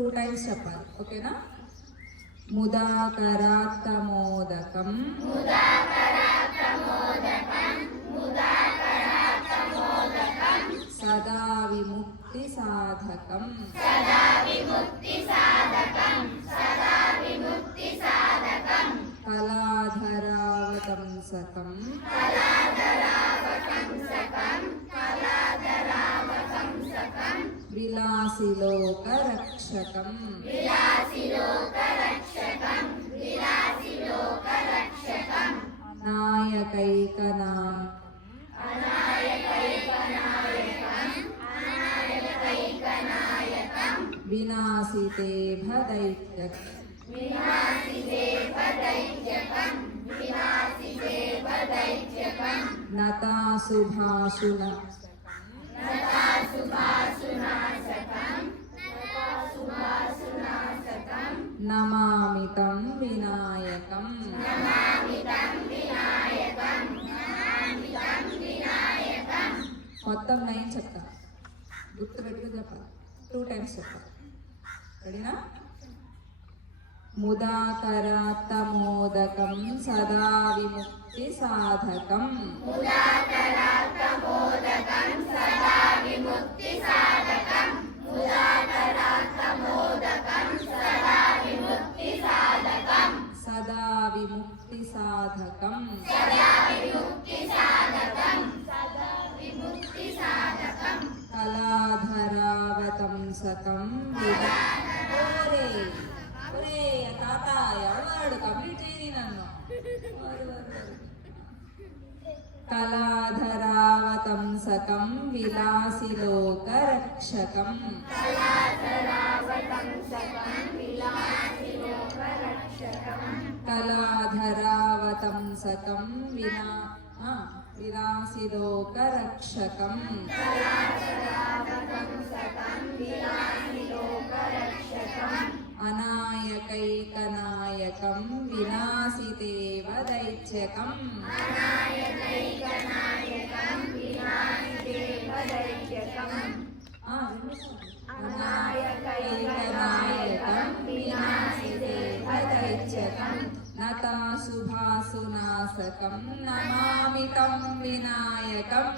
2 times చెప్పాలి. ఓకేనా? ముదాకరాత్తమోదకం సదా విముక్తి సాధకం కళాధరావతంసకం విలాసిలోక రక్షకం నాయకైకనా వినాశితే భదైత్యకం నతాశుభాశున నమామితం వినాయకం మొత్తం 9 చెప్తా, గుర్తుపెట్టుకుని చెప్పాలి. 2 టైమ్స్ చెప్పాలి. రెడీనా? ముదాకరాత్తమోదకం సదా విముక్తి సాధకం సదా విముక్తి సాధకం కళాధరావతంసకం తాత ఎవడు కంప్లీట్ చేయని నన్ను. కళాధరావతంసకం విలాసిలోక రక్షకం కళాధరావతంసకం విలాసిలోక రక్షకం అనాయకైకనాయకం వినాశితేవ దైత్యకం అనాయకైకనాయకం వినాశితేవ దైత్యకం నతాశుభాసునాశకం నమామితం వినాయకం